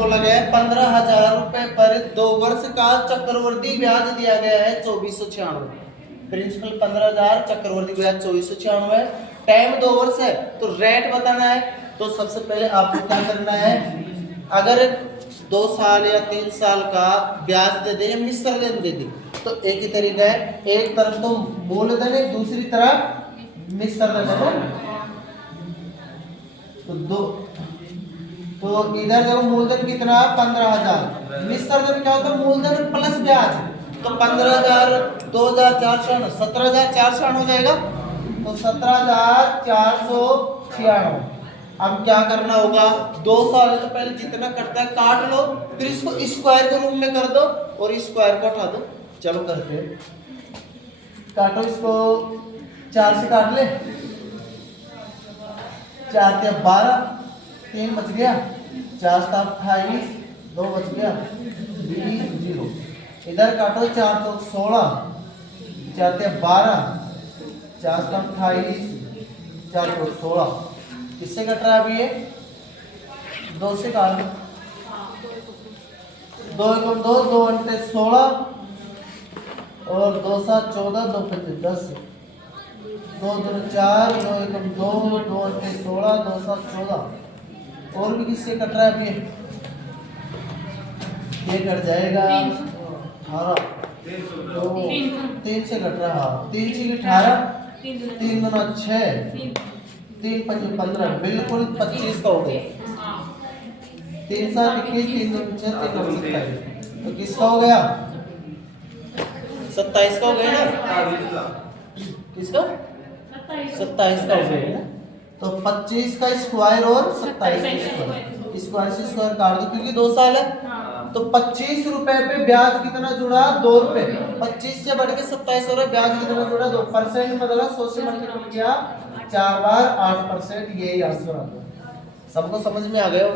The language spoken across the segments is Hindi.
बोला गया है 15,000 रुपए पर 2 वर्ष का चक्रवर्ती ब्याज दिया गया है 2496। प्रिंसिपल 15,000, चक्रवर्ती ब्याज 2496, टाइम 2 वर्ष है तो रेट बताना है। तो सबसे पहले आपको क्या करना है, अगर 2 साल या 3 साल का ब्याज दे दे या मिश्र ऋण दे दे तो एक ही तरीका है, एक तरफ तो मूलधन है दूसरी तरफ मिश्र ऋण है। तो इधर देखो मूलधन कितना 15,000, मिश्र ऋण क्या होता है मूलधन प्लस ब्याज, तो 15,000 2,496 17,496 हो जाएगा, तो 17,496। अब क्या करना होगा, 2 साल है तो पहले जितना कटता है काट लो, फिर इसको स्क्वायर के रूप में कर दो और स्क्वायर को उठा दो। चलो करते हैं, काटो इसको, 4 से काट ले, 4 के 12, 3 बच गया, 4 से 28, 2 बच गया, 20 0। इधर काटो 4 चौक 16, 4 के 12, 4 से 28, 4 चौक 16। किससे कट रहा है अभी ये, 2 से काट लो, 2 एकम 2, 2 अंटे 16 और 2 7 14, 2 5 10, 2 2 4, 2 एकम 2, 2 अंटे 16, 2 7 14। और भी किससे कट रहा है अभी, ये कट जाएगा 18, तो 3 से कट रहा, 3 से 18, 3 गुना 6, 3 5 15, बिल्कुल 25 का हो गया, 3 7 21, 3 2 6, 3 9 27, तो किसका हो गया 27 का हो गया ना, किसका 27 का हो गया ना। तो 25 का स्क्वायर और 27 का स्क्वायर, स्क्वायर से स्क्वायर काट दो क्योंकि 2 साल है। तो 25 रुपए पे ब्याज कितना जुड़ा 2 रुपए, 25 से बढ़ के 27 हो रहा है, ब्याज कितना जुड़ा 2, परसेंट बदला 100 से मल्टीप्लाई किया 4 बार 8%, यही आंसर आता है। सबको समझ में आ गया हो?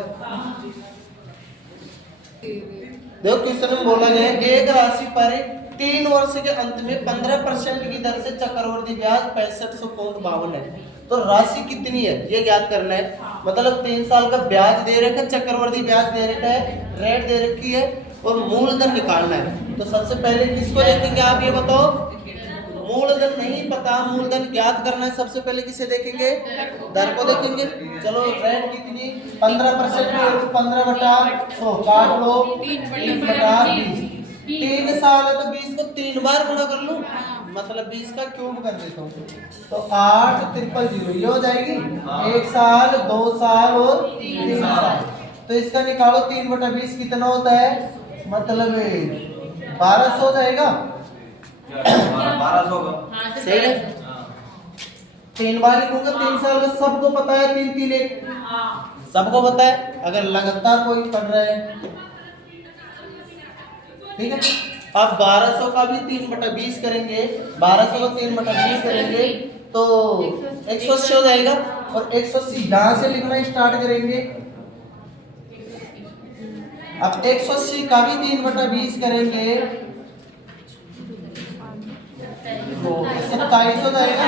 देखो क्वेश्चन में बोला गया है एक राशि पर 3 वर्ष के अंत में 15% की दर से चक्रवर्ती ब्याज 6552 है, तो राशि कितनी है ये ज्ञात करना है। मतलब 3 साल का ब्याज दे रखा है, चक्रवर्ती ब्याज दे रखा है, रेट दे रखी है और मूलधन निकालना है। तो सबसे पहले किसको देखेंगे आप ये बताओ, मूलधन नहीं पता, मूलधन ज्ञात करना है, सबसे पहले किसे देखेंगे, दर को देखेंगे। चलो रेट कितनी 15% में 15/100 काट लो 3/20, 3 साल है तो 20 को 3 बार गुना कर लूं, मतलब 20 का क्यूब कर देता हूँ, तो 8 3 0 ये हो जाएगी 1 साल 2 साल और 3 साल। तो इसका निकालो 3/20 कितना होता है, मतलब 1200 हो जाएगा, 1200 सही है। 3 बार लिखूंगा, 3 साल का सबको पता है, 3 3 1 सबको पता है, अगर लगातार कोई पढ़ रहा है ठीक है। अब 1200 का भी 3/20 करेंगे, 1200 का 3/20 करेंगे तो 180 हो जाएगा, और 180 यहाँ से लिखना स्टार्ट करेंगे। अब 180 का भी 3/20 करेंगे तो 27 हो जाएगा।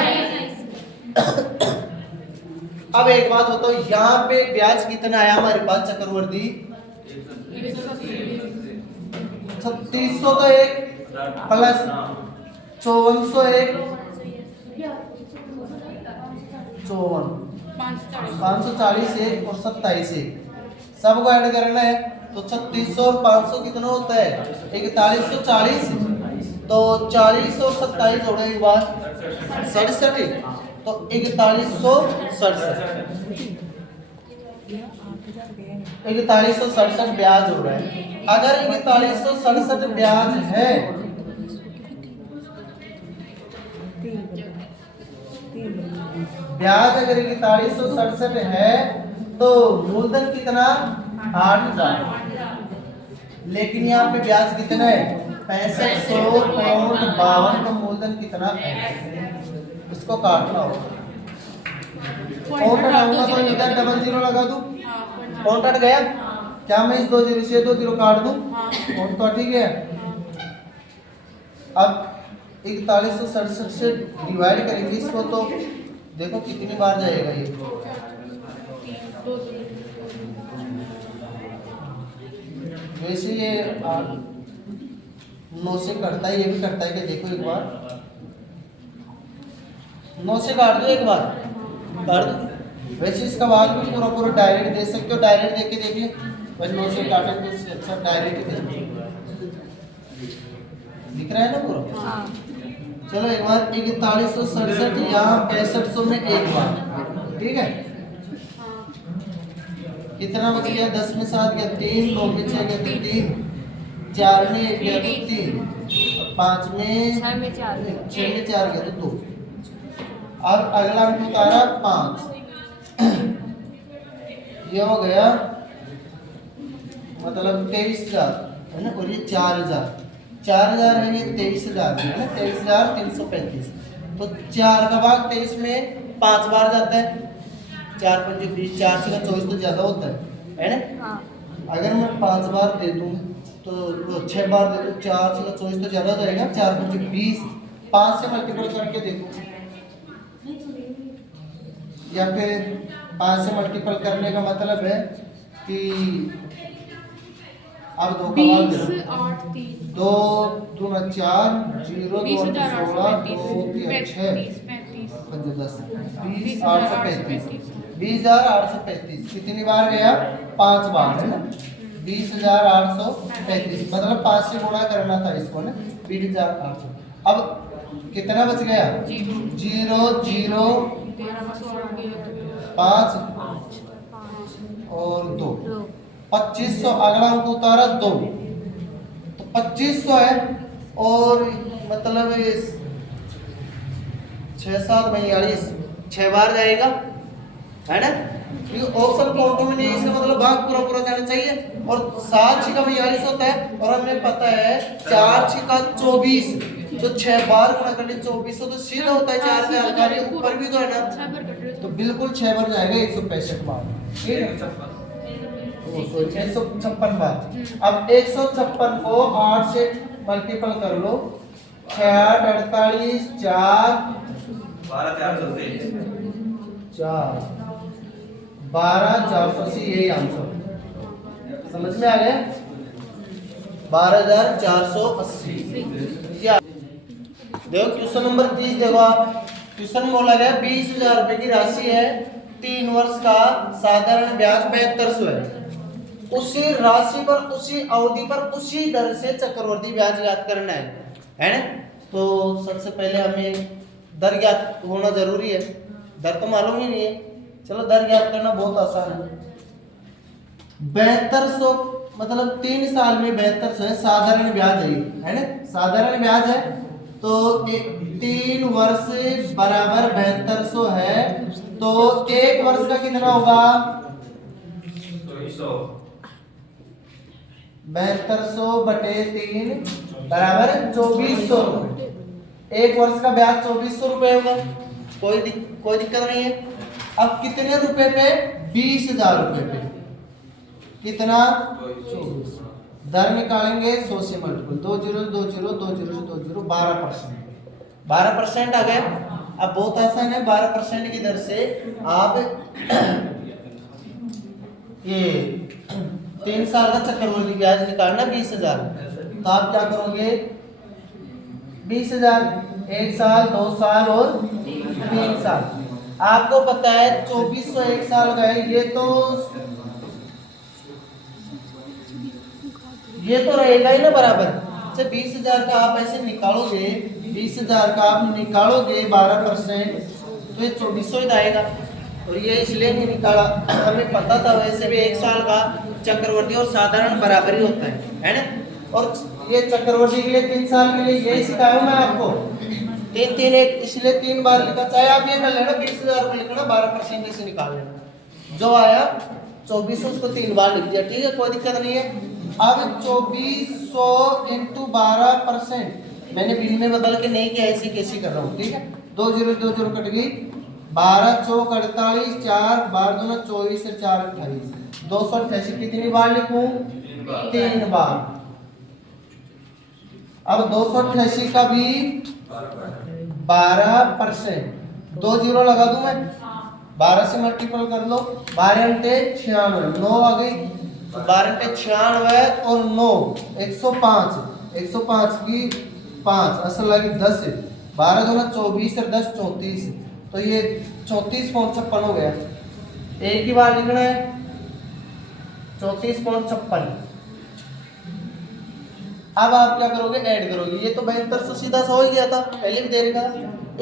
अब एक बात बताओ, यहाँ पे ब्याज कितना आया हमारे पास चक्रवर्ती 3600 तो 1 प्लस 5401 54 540 1 और 27 1 सबको ऐड करना है, तो 3600 और 500 कितना होता है 4140, तो 40 और 27 जोड़े एक बार 67, तो 4167 ब्याज हो रहा है। अगर 4167 ब्याज है अगर 4167 है तो मूलधन कितना 8000, लेकिन यहाँ पे ब्याज कितना है 6552, तो मूलधन कितना है, इसको काटना होगा। कौन हटाऊंगा तो इधर 00 लगा दूं, कौन हट गया, क्या मैं इस 20 से 20 काट दूं, कौन तो ठीक है। अब 4167 से डिवाइड करेंगे इसको, तो देखो कितनी बार जाएगा ये, वैसे ये 9 से कटता है, ये भी कटता है क्या देखो एक बार, 9 से काट दो एक बार, काट दो। वैसे इसका बाद भी पूरा पूरा डायरेक्ट दे सकते हो, डायरेक्ट दे के देखिए, बस 9 से काटे तो उससे अच्छा डायरेक्ट दे, दिख रहा है ना पूरा। हाँ। चलो एक बार 4167 यहाँ 6500 में एक बार, ठीक है। कितना बच गया, 10 में 7 गया 3, 9 में 6 गया तो 3, 4 में 1 गया तो 3, 5 में 6 में 4 गया। 6 में 4 गया तो 2। अब अगला अंक उतारा 5, ये हो गया मतलब 23,000 है ना, और ये 4,000 है, ये 23,000 है ना, 23,335। तो 4 का भाग 23 में 5 बार जाता है, 4 पंजे 20, 4 से 24 तो ज्यादा होता है ना। हाँ। अगर मैं 5 बार दे दूं तो 6 बार दे दूं, 4 से 24 तो ज्यादा हो जाएगा, 4 पंजे 20, 5 से मल्टीपल करके देखो, या फिर 5 से मल्टीपल करने का मतलब है कि अब 2 का भाग दे 20 8 3 2 दूना 4, 0 2 16, 2 3 6, 5 10, 20,835, 20,835 कितनी बार गया, 5 बार है ना, 20,835 मतलब 5 से गुणा करना था इसको ना, 20,800। अब कितना बच गया, 0 0 5 और 2, 2500। अगला अंक उतारा 2, तो 2500 है, और मतलब 6 7 42, 6 बार जाएगा है ना, क्योंकि ऑप्शन काउंट में नहीं है, इसका मतलब भाग पूरा पूरा जाना चाहिए। और 7 6 का 42 होता है, और हमें पता है 4 6 का 24, तो 6 बार गुणा करने 2400 तो सीधा होता है 4 से आगे ऊपर भी तो है ना, तो बिल्कुल 6 बार जाएगा 165 बार, ठीक है। 156 बार। अब 156 को 8 से मल्टीपल कर लो, 6 8 48, 4 12,480, यही आंसर समझ में आ गया, 12,480। क्या देखो क्वेश्चन नंबर 30 देखो आप, क्वेश्चन बोला गया 20,000 रुपए की राशि है, 3 वर्ष का साधारण ब्याज 7200 है, उसी राशि पर उसी अवधि पर उसी दर से चक्रवृद्धि ब्याज ज्ञात करना है ना। तो सबसे पहले हमें दर ज्ञात होना जरूरी है, दर तो मालूम ही नहीं है, चलो दर ज्ञात करना बहुत आसान है। 7200 मतलब 3 साल में 7200 है, साधारण ब्याज है ना, साधारण ब्याज है, तो 3 वर्ष बराबर 7200 है, तो 1 वर्ष का कितना होगा, 7200 बटे 3 बराबर 2400। 1 वर्ष का ब्याज 2400 रुपए होगा, कोई दिक्कत नहीं है। अब कितने रुपए पे, 20,000 रुपए पे, कितना 24, दर निकालेंगे 100 से मल्टीपल, 2 0 2 0 2 0 2 0, 12% आ गया। अब बहुत आसान है, 12% की दर से आप ये 3 साल का चक्रवृद्धि ब्याज निकालना 20,000, तो आप क्या करोगे, 20,000 1 साल 2 साल और 3 साल। आपको पता है 2400 1 साल का है, ये तो रहेगा ही ना बराबर से 20,000 का आप ऐसे निकालोगे, 20,000 का आप निकालोगे 12%, तो ये 2400 ही आएगा, और ये इसलिए नहीं निकाला, हमें पता था वैसे भी 1 साल का चक्रवृद्धि और साधारण बराबर ही होता है ना। और ये चक्रवृद्धि के लिए 3 साल के लिए यही सिखाया मैं आपको, 3 3 1 इसलिए 3 बार लिखा, चाहे आप ये कर लेना 20,000 रुपये लिखना, 12% से निकाल लेना, जो आया 2400 उसको 3 बार लिख दिया, ठीक है, कोई दिक्कत नहीं है। अब 2400 इंटू 12%, मैंने बिल में बदल के नहीं किया, ऐसे कैसे कर रहा हूँ, ठीक है, 2 0 2 0 कट गई, 12 चौक 48, 4 12 दूना 24 से 4 28, 288 कितनी बार लिखूं, 3 बार। अब 288 का भी 12%, 2 0 लगा दूं मैं, 12 से मल्टीपल कर लो, 12 × 96, 9 आ गई, तो 12 पे 96 और 9 105, 105 की 5 असल लगी 10 है, 12 दूना 24 और 10 34, तो ये 34.56 हो गया। एक ही बार लिखना है 34.56। अब आप क्या करोगे, ऐड करोगे, ये तो 72 से सीधा सा हो ही गया था, पहले भी दे रखा था,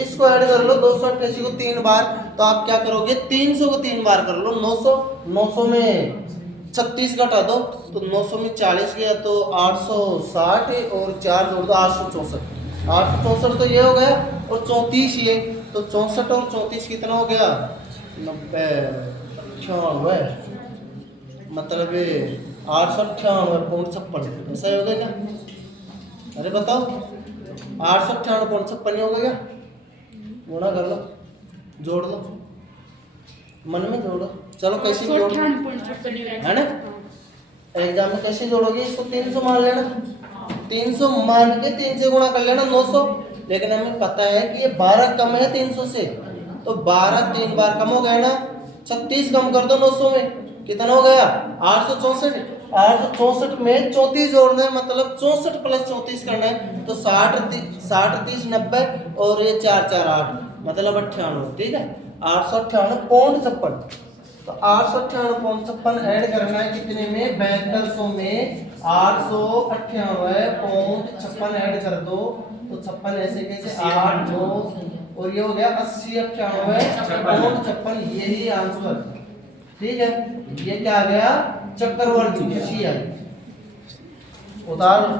इसको ऐड कर लो 288 को 3 बार, तो आप क्या करोगे 300 को 3 बार कर लो 900, 900 में 36 घटा दो तो 900 में 40 गया तो 860 और 4 जोड़ दो 864, 864 तो ये हो गया और 34 ये, तो 64 और 34 कितना हो गया 90, 98, मतलब 898.56, ऐसा ही हो गया क्या? अरे बताओ 898.56 हो गया, गुणा कर लो, जोड़ लो, मन में जोड़ो, चलो कैसे जोड़ो है ना, एग्जाम में कैसे जोड़ोगे इसको, 300 मान लेना, 300 मान के 3 से गुणा कर लेना 900, लेकिन हमें पता है कि ये 12 कम है 300 से, तो 12 3 बार कम हो गया ना, 36 कम कर दो 900 में, कितना हो गया 864, 864 में 34 जोड़ना है, मतलब 64 प्लस 34 करना है, तो 60 30 90 और ये 4 4 8 मतलब 98, ठीक है 898.56, तो 898.56 ऐड करना है कितने में 7200 में 898.56 ऐड कर दो, तो 56 ऐसे कैसे 8 2 और ये हो गया 80 98.56, यही आंसर, ठीक है, ये क्या आ गया चक्रवर्ती सी आई। उदाहरण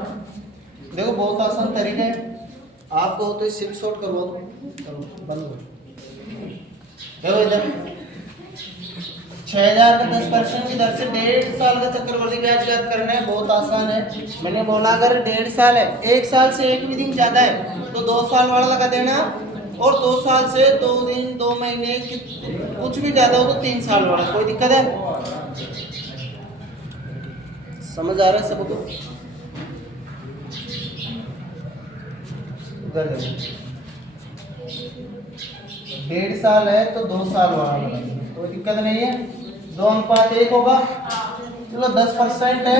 देखो बहुत आसान तरीका है, आपको तो इसे शॉर्ट करवा दो, चलो बंद करो, देखो इधर 6000 का 10% की दर से 1.5 साल का चक्रवर्ती ब्याज याद करना है, बहुत आसान है, मैंने बोला अगर 1.5 साल है, 1 साल से एक भी दिन ज्यादा है तो 2 साल वाला लगा देना, और 2 साल से 2 दिन 2 महीने कुछ भी ज्यादा हो तो 3 साल वाला, कोई दिक्कत है? समझ आ रहा है सबको? उधर देखो 1.5 साल है तो 2 साल वाला लगा देना, कोई दिक्कत नहीं है, 2:1 होगा, चलो 10% है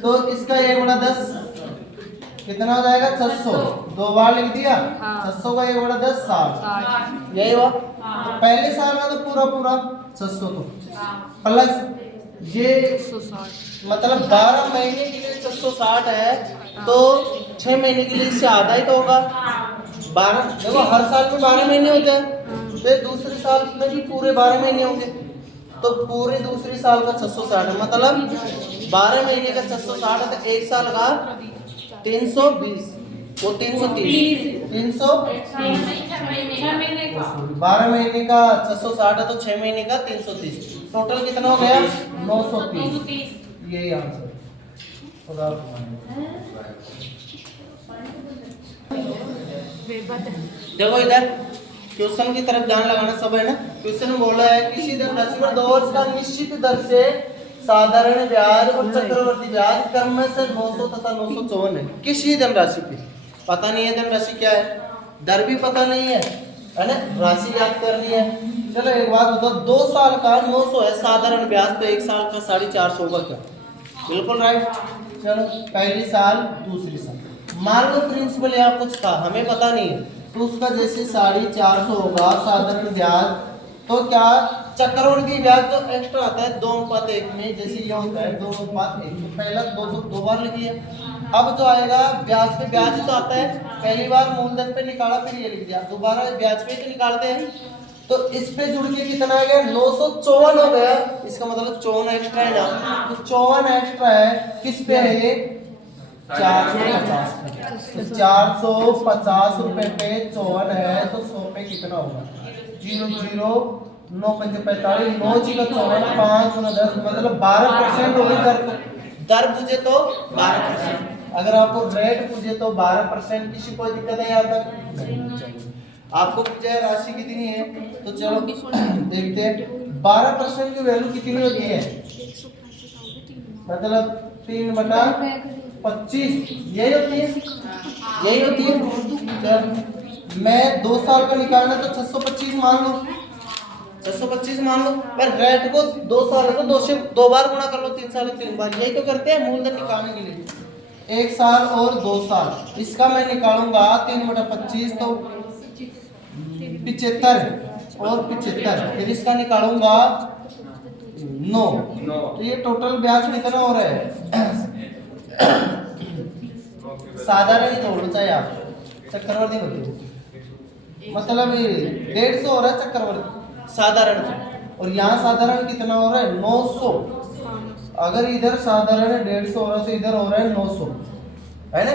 तो इसका 1/10 कितना हो जाएगा 600, 2 बार लिख दिया, 600 का 1/10 60, यही हुआ, तो पहले साल में तो पूरा 600 तो प्लस ये 160, मतलब 12 महीने के लिए 660 है, तो 6 महीने के लिए इससे आधा ही तो होगा 12, देखो हर साल में 12 महीने होते हैं, फिर दूसरे साल में भी पूरे 12 महीने होंगे, तो पूरे दूसरे साल का 660 है, मतलब 12 महीने का 660 है, तो एक साल का 320 वो 330 12 महीने का 660 है तो 6 महीने का 330, टोटल कितना हो गया 930, यही आंसर। देखो इधर क्वेश्चन की तरफ ध्यान लगाना सब है ना, क्वेश्चन में बोला है किसी धनराशि पर 2 वर्ष का निश्चित दर से साधारण ब्याज और चक्रवर्ती ब्याज क्रम से 900 तथा 954 है, किसी धनराशि पे पता नहीं है धनराशि क्या है, दर भी पता नहीं है ना, राशि याद करनी है, चलो एक बात बताओ 2 साल का 900 है साधारण ब्याज, तो 1 साल का 450 होगा क्या? बिल्कुल राइट, चलो पहली साल दूसरी साल, मान लो प्रिंसिपल यहाँ कुछ था हमें पता नहीं है, तो उसका जैसे 450 होगा साधारण ब्याज, तो क्या चक्रवर्ती ब्याज जो एक्स्ट्रा आता है 2:1 में, जैसे ये होता है 2:1, तो पहला दो बार लिख लिया, अब जो आएगा ब्याज पे ब्याज तो आता है, पहली बार मूलधन पे निकाला फिर ये लिख दिया, दोबारा ब्याज पे तो निकालते हैं, तो इस पे जुड़ के कितना आ गया 954 हो गया, इसका मतलब 54 एक्स्ट्रा है ना, तो 54 एक्स्ट्रा है, किस पे है ये 450, 450 रुपए पे 54 है, तो 100 पे कितना होगा 0 0 9 5 45 9 का 54 5 10, मतलब 12% होगी दर पूछे तो 12%, अगर आपको रेट पूछे तो 12%, किसी कोई दिक्कत है यहाँ तक? आपको पूछा है राशि कितनी है, तो चलो देखते हैं 12% की वैल्यू कितनी होती है, मतलब 3/25 यही होती है, चल मैं 2 साल का निकालना तो 625 मान लो, 625 मान लो, पर रेट को 2 साल है तो 2 से 2 बार गुणा कर लो, 3 साल है 3 बार, यही तो करते हैं मूलधन निकालने के लिए। 1 साल और 2 साल, इसका मैं निकालूंगा 3/25 तो 75 और 75, फिर इसका निकालूंगा 9, तो ये टोटल ब्याज कितना हो रहा है? साधारण ही जोड़ना चाहिए आप, चक्रवर्ती मत, मतलब 150 हो रहा है चक्रवर्ती साधारण, और यहाँ साधारण कितना हो रहा है? 900। अगर इधर साधारण 150 हो रहा है तो इधर हो रहा है 900, है ना?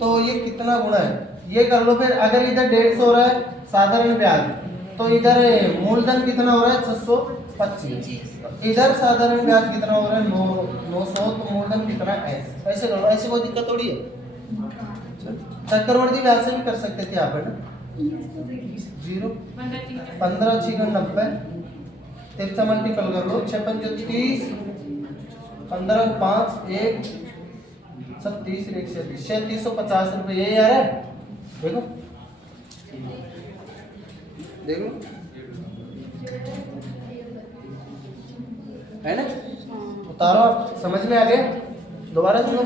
तो ये कितना गुना है ये कर लो। फिर अगर इधर 150 हो रहा है साधारण ब्याज, तो इधर मूलधन कितना हो रहा है? 625। इधर साधारण ब्याज कितना हो रहा है? 900, तो मूलधन कितना है? ऐसे करो, ऐसे कोई दिक्कत थोड़ी है। चक्रवर्ती ब्याज से भी कर सकते थे आप, है ना? 0 15 6 90, 3 से मल्टीपल कर लो, 6 5 30, 15 5 1 सब 30 1 से 3650 रुपये, यही आ रहा है। देखो देखो, है ना? उतारो, समझ में आ गया? दोबारा सुनो,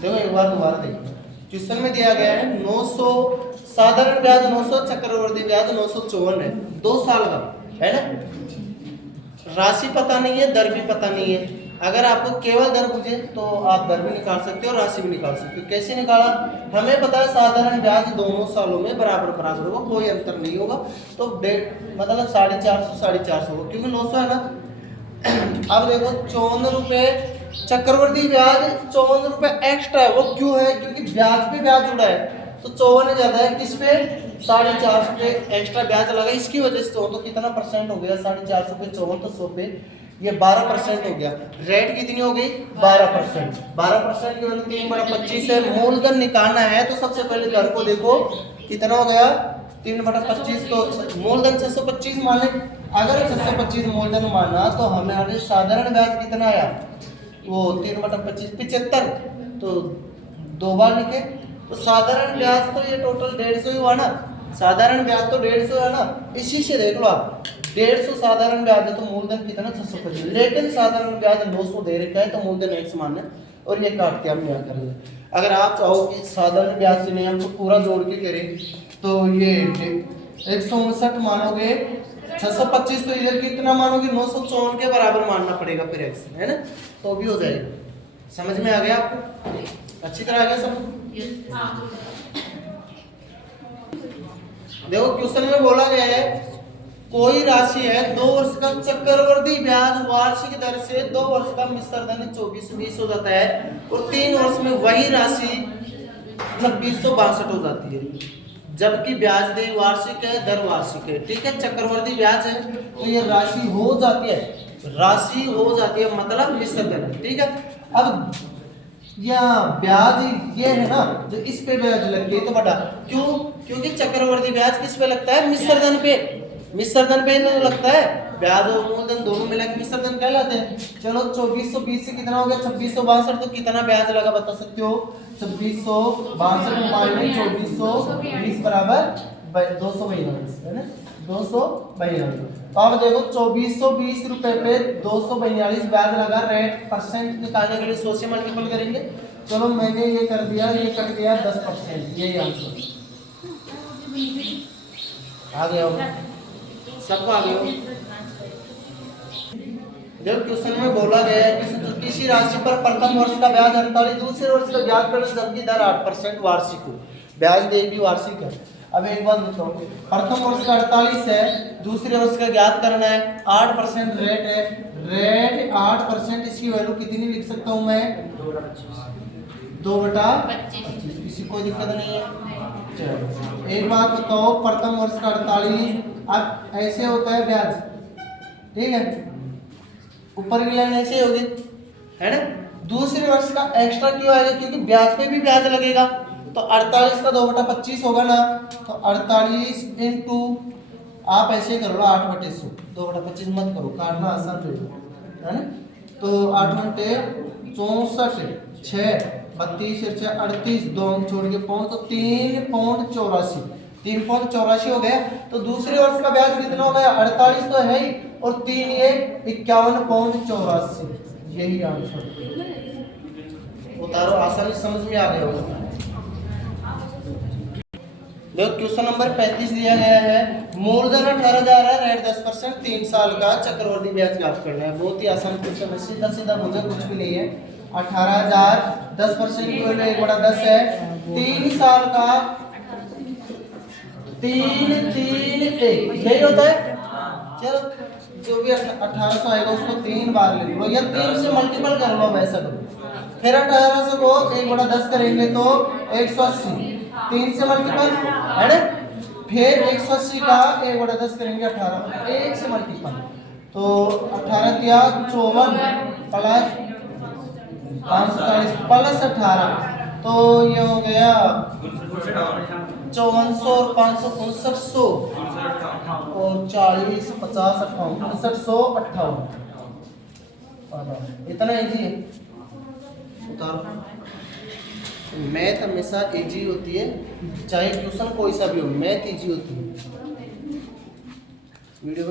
देखो एक बार दोबारा देखो। क्वेश्चन में दिया गया है 900 साधारण ब्याज 900, चक्रवर्ती ब्याज 954 है, 2 साल का, है ना? राशि पता नहीं है, दर भी पता नहीं है। अगर आपको केवल दर पूछे तो आप दर भी निकाल सकते हो, राशि भी निकाल सकते हो। कैसे निकाला? हमें पता है साधारण ब्याज दोनों सालों में बराबर बराबर होगा, कोई अंतर नहीं होगा, तो मतलब 450 होगा, क्योंकि 900 है ना। अब देखो 54 रुपये चक्रवर्ती ब्याज, 54 रुपये एक्स्ट्रा है, वो क्यों है? क्योंकि ब्याज पे ब्याज जुड़ा है, तो 54 ज्यादा है, किस पे? 450 पे एक्स्ट्रा ब्याज लगा, इसकी वजह से। तो कितना परसेंट हो गया? 450 पे 54 तो 100 पे ये 12% हो गया। रेट कितनी हो गई? 12%। 12% की वैल्यू 3/25 है। मूलधन निकालना है तो सबसे पहले दर को देखो, कितना हो गया? 3/25, तो मूलधन 625 माने। अगर 625 मूलधन माना तो हमारे साधारण ब्याज कितना आया? वो 3/25 75, तो 2 बार लिखे, तो साधारण ब्याज तो ये टोटल 150 ही हुआ ना। साधारण ब्याज तो 150 है ना, इसी से देख लो आप, 150 साधारण ब्याज है तो मूलधन कितना? 625, लेकिन साधारण ब्याज 900 दे रखा है तो मूलधन x मान है, और ये काट के हम यहाँ करेंगे। अगर आप चाहो कि साधारण ब्याज से नहीं हम तो पूरा जोड़ के करें, तो ये 159 मानोगे, 625 तो इधर कितना मानोगे? 954 के बराबर मानना पड़ेगा फिर x, है ना? तो भी हो जाएगा। समझ में आ गया आपको? अच्छी तरह आ गया सब? देखो क्वेश्चन में बोला गया है कोई राशि है 2 वर्ष का चक्रवर्ती ब्याज वार्षिक दर से 2 वर्ष का मिश्र धन 2420 हो जाता है, और 3 वर्ष में वही राशि 2662 हो जाती है, जबकि ब्याज दर वार्षिक है, दर वार्षिक है। ठीक है, चक्रवर्ती ब्याज है तो ये राशि हो जाती है, राशि हो जाती है, मतलब मिश्र धन। ठीक है, अब या ब्याज ये है ना, जो इस पे ब्याज लगती है तो बटा, क्यों? क्योंकि चक्रवर्ती ब्याज किस पे लगता है? मिश्र धन पे। मिश्र धन पे तो लगता है, ब्याज और मूलधन दोनों मिला के मिश्र धन कहलाते हैं। चलो 2420 से कितना हो गया? 2662, तो कितना ब्याज लगा बता सकते हो? 2662 माइनस 2420 बराबर 242, है ना? 242। तो अब देखो 2420 रुपए पे 242 ब्याज लगा, रेट परसेंट निकालने के लिए 100 से मल्टीपल करेंगे। चलो मैंने ये कर दिया, ये कट गया 10%, यही आंसर आ गया होगा सबको, आ गया होगा। जब क्वेश्चन में बोला गया है कि किसी राशि पर प्रथम वर्ष का ब्याज 48, दूसरे वर्ष का ब्याज पर जबकि दर 8% वार्षिक हो, ब्याज दर भी वार्षिक है। अब एक बात बताओ, प्रथम वर्ष का 48 है, दूसरे वर्ष का ज्ञात करना है, 8% रेट है, रेट 8%, इसकी वैल्यू कितनी लिख सकता हूं मैं? 2/25, किसी कोई दिक्कत नहीं है। चलो एक बात बताओ, प्रथम वर्ष का 48, अब ऐसे होता है ब्याज, ठीक है, ऊपर की लाइन ऐसे होगी, है ना? दूसरे वर्ष का एक्स्ट्रा क्यों आएगा? क्योंकि ब्याज पे भी ब्याज लगेगा, तो 48 का 2/25 होगा ना, तो 48 इंटू, आप ऐसे कर लो 8/100, 2/25 मत करो, काटना आसान रहेगा, है ना? तो 8 64 6 32 38, 2 छोड़ के 5, तो 3 पौंड 84, 3.84 हो गया। तो दूसरे वर्ष का ब्याज कितना हो गया? 48 तो है ही, और 3 ये 51.84। यही आंसर। उतारो, आसानी से समझ में आ गया होगा। देखो क्वेश्चन नंबर 35 दिया गया है, मूलधन 18,000 है, रेट 10%, 3 साल का चक्रवर्ती ब्याज ज्ञात करना है। बहुत ही आसान क्वेश्चन है, सीधा सीधा मुझे कुछ भी नहीं है। 18,000 10% की वैल्यू 1/10 है, 3 साल का 3 3 1 यही होता है। चलो जो भी 1800 आएगा उसको 3 बार ले लो, या 3 से मल्टीपल कर लो, वैसा करो। फिर 1800 को 1/10 करेंगे तो 180, 3 से मल्टीपल है ना। फिर 180 का 1/10 करेंगे 18, 1 से मल्टीपल, तो 18 क्या 54 प्लस 540 प्लस 18, तो ये हो गया 5400 और 559 और 40 50 58 5958। इतना इजी है। उतारो। मैथ हमेशा इजी होती है, चाहे ट्यूशन कोई सा भी हो, मैथ इजी होती है। वीडियो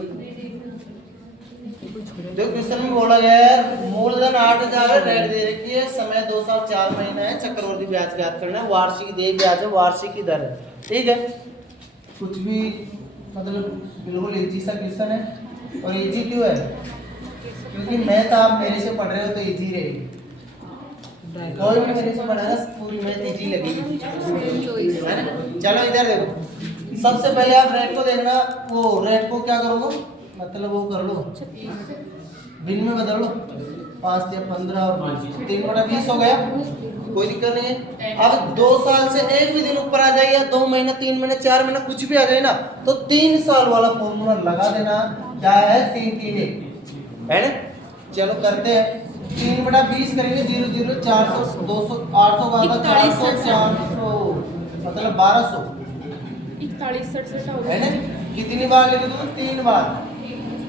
देखो क्वेश्चन में बोला गया है, मूलधन 8,000 है, रेट दे रखी है, समय 2 साल 4 महीना है, चक्रवर्ती ब्याज ज्ञात करना है, वार्षिक देय ब्याज है, वार्षिक की दर है। ठीक है, कुछ भी मतलब बिल्कुल इजी सा क्वेश्चन है। और इजी क्यों है? क्योंकि मैथ आप मेरे से पढ़ रहे हो तो इजी रहेगी। कोई भी मेरे से पढ़ेगा पूरी मैथ इजी लगेगी, है ना। चलो इधर देखो, सबसे पहले आप रेट को देखना, वो रेट को क्या करोगे, मतलब वो कर लो, दिन में बदल लो, 5 या 15 और 3/20 हो गया, कोई दिक्कत नहीं है। अब 2 साल से एक भी दिन ऊपर आ जाए, या 2 महीना 3 महीने 4 महीना कुछ भी आ जाए ना, तो 3 साल वाला फॉर्मूला लगा देना। क्या है? 3 3 1 है ना। चलो करते हैं, 3/20 करेंगे, 0 0 400 200 800 का आता 400 400 मतलब 1200 है ना। कितनी बार लेंगे तुम? 3 बार।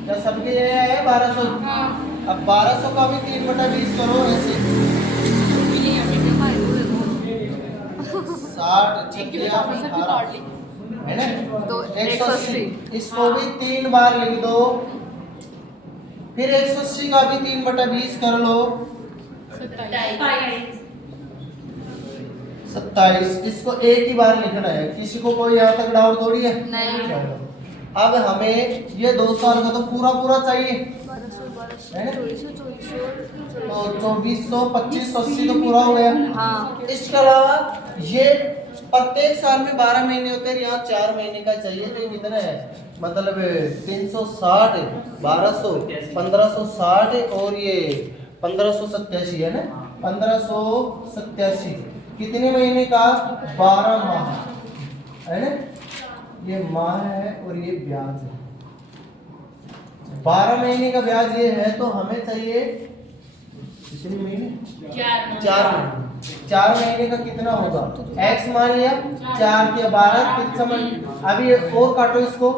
क्या सबके ये है 1200? अब 1200 का भी 3/20 करो ऐसे, 60 है ना, तो 180। इसको भी 3 बार लिख दो, फिर 180 का भी 3/20 कर लो, 27। इसको एक ही बार लिखना है, किसी को कोई यहाँ तक डाउट थोड़ी है? नहीं। अब हमें ये 2 साल का तो पूरा पूरा चाहिए, है ना। तो 2400 2500 80 तो पूरा हो गया। हाँ। इसके अलावा ये प्रत्येक साल में 12 महीने होते हैं, यहाँ 4 महीने का चाहिए, तो कितना है मतलब 360 1200 1560 और ये 1587 है ना, 1587 कितने महीने का? 12 माह है ना। ये माह है और ये ब्याज है, 12 महीने का ब्याज ये है, तो हमें चाहिए कितने महीने? 4 महीने। 4 महीने का कितना होगा? x मान लिया, 4 के 12 फिर समझ। अभी और काटो इसको,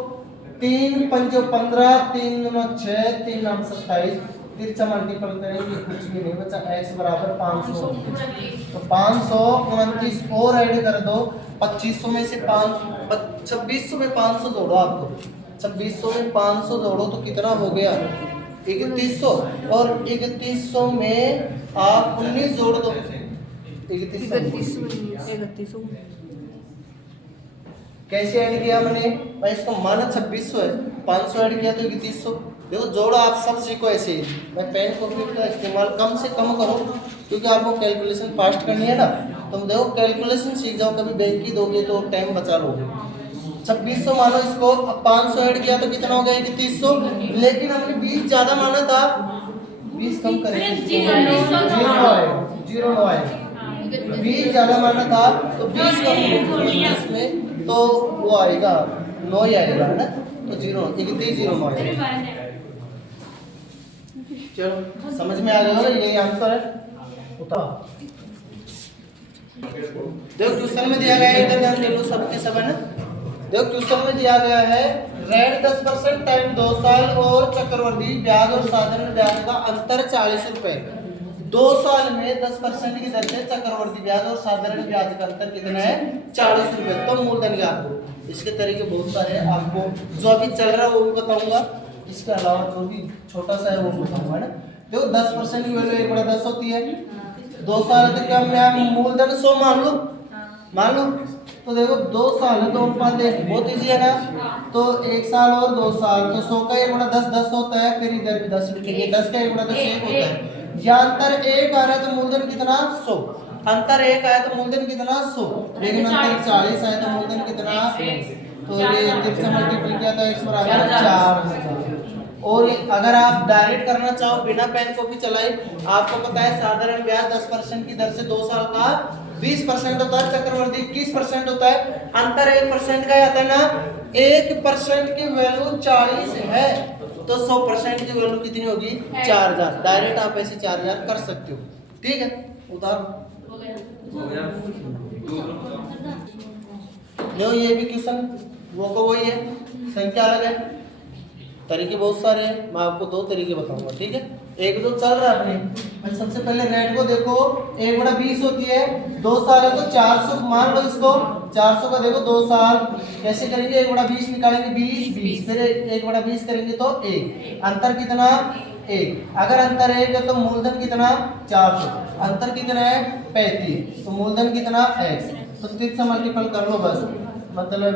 3 5 15 3 9 6 3 9 27, फिर से मल्टीपल करेंगे, कुछ भी नहीं बचा, x बराबर 500। तो 529 और ऐड कर दो, 2500 में से 2600 में 500 जोड़ो, आपको 2600 में 500 जोड़ो तो कितना हो गया? 3100, और 3100 में आप 19 जोड़ दो, 3100 कैसे ऐड किया मैंने भाई? इसका माना 2600 है, 500 ऐड किया तो 3100। देखो जोड़ो, आप सब सीखो ऐसे ही। मैं पेन कॉपी का इस्तेमाल कम से कम करो, क्योंकि आपको कैलकुलेशन फास्ट करनी है ना। तुम देखो कैलकुलेशन सीख जाओ, कभी बैंक की दोगे तो टाइम बचा लोगे। 2600 मानो इसको, अब 500 ऐड किया तो कितना हो गया? 3100। लेकिन हमने 20 ज्यादा माना था, 20 कम करेंगे, 0 आएगा। 20 ज्यादा माना था तो 20 कम इसमें तो वो आएगा 9 ही आएगा, है ना। तो 0 31 0 आएगा। चलो समझ में आ गया होगा, यही आंसर है। उतार देखो क्वेश्चन में दिया गया है, इधर ध्यान दे लो सबके सब, है ना। देखो क्वेश्चन में दिया गया है, रेट 10% टाइम 2 साल और चक्रवर्ती ब्याज और साधारण ब्याज का अंतर 40 रुपए। 2 साल में 10% की दर से चक्रवर्ती ब्याज और साधारण ब्याज का अंतर कितना है? 40 रुपए। तो मूलधन ज्ञात करो। इसके तरीके बहुत सारे हैं, आपको जो अभी चल रहा है वो भी बताऊंगा, इसके अलावा जो भी छोटा सा है वो बताऊंगा, है ना। देखो 10% की वैल्यू 1/10 होती है, 2 साल है तो क्या मैं मूलधन 100 मान लो। तो देखो 2 साल है तो अनुपात बहुत ईजी है ना। तो 1 साल और 2 साल, तो 100 का 1/10 10 होता है, फिर इधर भी 10 लिखेंगे, 10 का 1/10 1 होता है। या अंतर 1 आ रहा है तो मूलधन कितना 100, अंतर 1 आया तो मूलधन कितना 100, लेकिन अंतर 40 आया तो मूलधन कितना 100। तो ये 3 से मल्टीपल किया तो x बराबर 4। और अगर आप डायरेक्ट करना चाहो बिना पेन कॉपी चलाए, आपको पता है साधारण ब्याज 10% की दर से 2 साल का 20% होता है, चक्रवृद्धि 21% होता है, अंतर 1% का आता है ना। 1% की वैल्यू 40 है तो 100% की वैल्यू कितनी होगी 4000। डायरेक्ट आप ऐसे 4000 कर सकते हो, ठीक है। उदाहरण हो गया। जो ये भी क्वेश्चन वो को वही है, संख्या अलग है, तरीके बहुत सारे हैं, मैं आपको 2 तरीके बताऊंगा, ठीक है। एक जो चल रहा है अपने, मैं सबसे पहले रेट को देखो, 1/20 होती है, 2 साल है तो 400 मान लो इसको, 400 का देखो 2 साल कैसे करेंगे, 1/20 निकालेंगे 20 फिर 1/20 करेंगे तो 1, अंतर कितना 1। अगर अंतर 1 है तो मूलधन कितना 400, अंतर कितना है 35, तो मूलधन कितना x, तो 3 से मल्टीपल कर लो बस, मतलब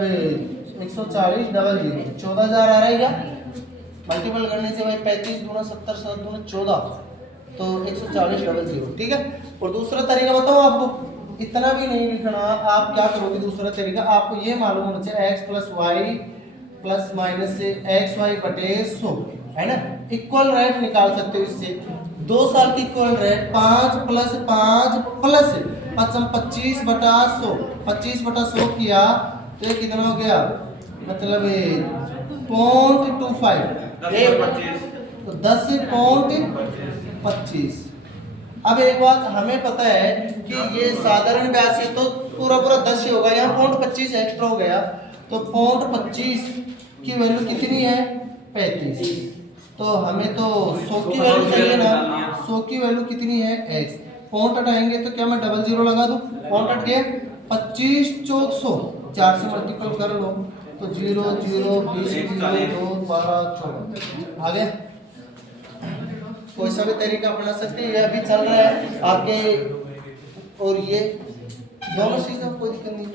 140 डबल 0 14000 आ रहेगा। मल्टीपल करने से भाई 35 दूना 70 7 दूना 14, तो 140 डबल 0, ठीक है। और दूसरा तरीका बताओ आपको, इतना भी नहीं लिखना, आप क्या करोगे दूसरा तरीका, आपको ये मालूम होना चाहिए x plus y plus minus से एक्स वाई बटे 100, है ना। इक्वल रेट निकाल सकते हो इससे, 2 साल की इक्वल रेट 5 प्लस 5 प्लस 25 बटा 100, 25 बटा 100 किया तो ये कितना हो गया, मतलब 0.25, तो 10 से 0.25। अब एक बात हमें पता है कि ये साधारण ब्याज से तो पूरा 10 ही होगा, यहाँ 0.25 एक्स्ट्रा हो गया, तो 0.25 की वैल्यू कितनी है 35, तो हमें तो 100 की वैल्यू चाहिए ना, 100 की वैल्यू कितनी है x, पॉइंट हटाएंगे तो क्या मैं डबल 0 लगा दूं, पॉइंट हट गया, 25 चौक 100, 4 से मल्टीपल कर लो तो 0 0 20 0 2 12 14 आ गया। कोई सा भी तरीका अपना सकते हैं, ये अभी चल रहा है आपके, और ये दोनों चीज़ कोई दिक्कत नहीं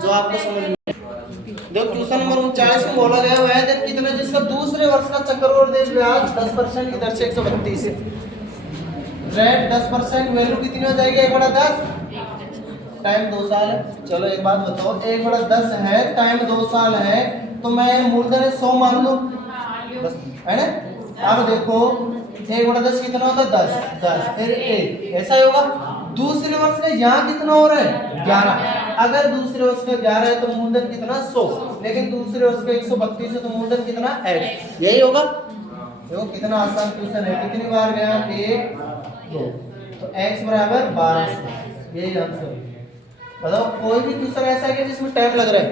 जो आपको समझ में। देखो क्वेश्चन नंबर 39 में बोला गया वह दिन कितना जिसका दूसरे वर्ष का चक्रवृद्धि ब्याज 10% की दर से 132 है। रेट 10% वैल्यू कितनी हो जाएगी 1/10, टाइम 2 साल है। चलो एक बात बताओ, 1/10 है, टाइम 2 साल है, तो मैं मूलधन 100 मान लूं बस, है ना। अब देखो 1/10 कितना होता है 10 फिर 1, ऐसा ही होगा। दूसरे वर्ष का यहाँ कितना हो रहा है 11, अगर दूसरे वर्ष का 11 है तो मूलधन कितना 100, लेकिन दूसरे वर्ष का 132 है तो मूलधन कितना x, यही होगा। देखो कितना आसान क्वेश्चन है, कितनी बार गया 1 2, तो x बराबर 1200, यही आंसर। बताओ कोई भी क्वेश्चन ऐसा है जिसमें टाइम लग रहा है,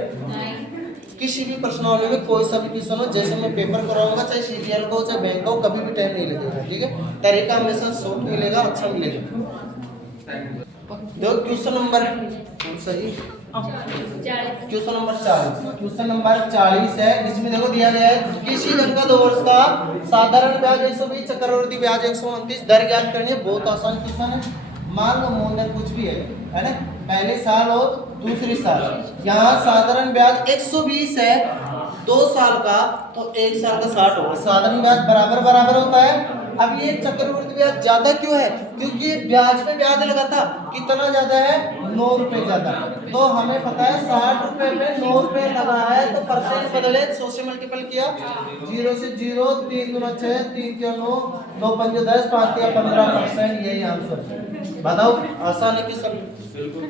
किसी भी प्रश्नावली में कोई सा भी क्वेश्चन हो, जैसे मैं पेपर कराऊंगा चाहे सीजीएल का हो चाहे बैंक का हो, कभी भी टाइम नहीं लगेगा, ठीक है। तरीका हमेशा शॉर्ट मिलेगा, अच्छा मिलेगा। देखो क्वेश्चन नंबर सही, क्वेश्चन नंबर 40, क्वेश्चन नंबर 40 है, इसमें देखो दिया गया है किसी धन का 2 वर्ष का साधारण ब्याज 120, चक्रवृद्धि ब्याज 129, दर ज्ञात करनी है। बहुत आसान क्वेश्चन है। मान लो मूलधन कुछ भी है ना, पहले साल और दूसरी साल, यहाँ साधारण ब्याज 120 है 2 साल का, तो 1 साल का 60 होगा। साधारण ब्याज बराबर होता है। अब ये चक्रवृद्धि ब्याज ज्यादा क्यों है, क्योंकि ब्याज पे ब्याज लगा था, कितना ज्यादा है 9 रुपए ज्यादा, तो हमें पता है 60 रुपए पे 9 रुपए लगा है, तो परसेंट बदले 100 से मल्टीपल किया, 0 से 0, 3 दूना 6, 3 के 9, 9 पंजे 10, 5 15%, यही आंसर। बताओ आसान है कि सब बिल्कुल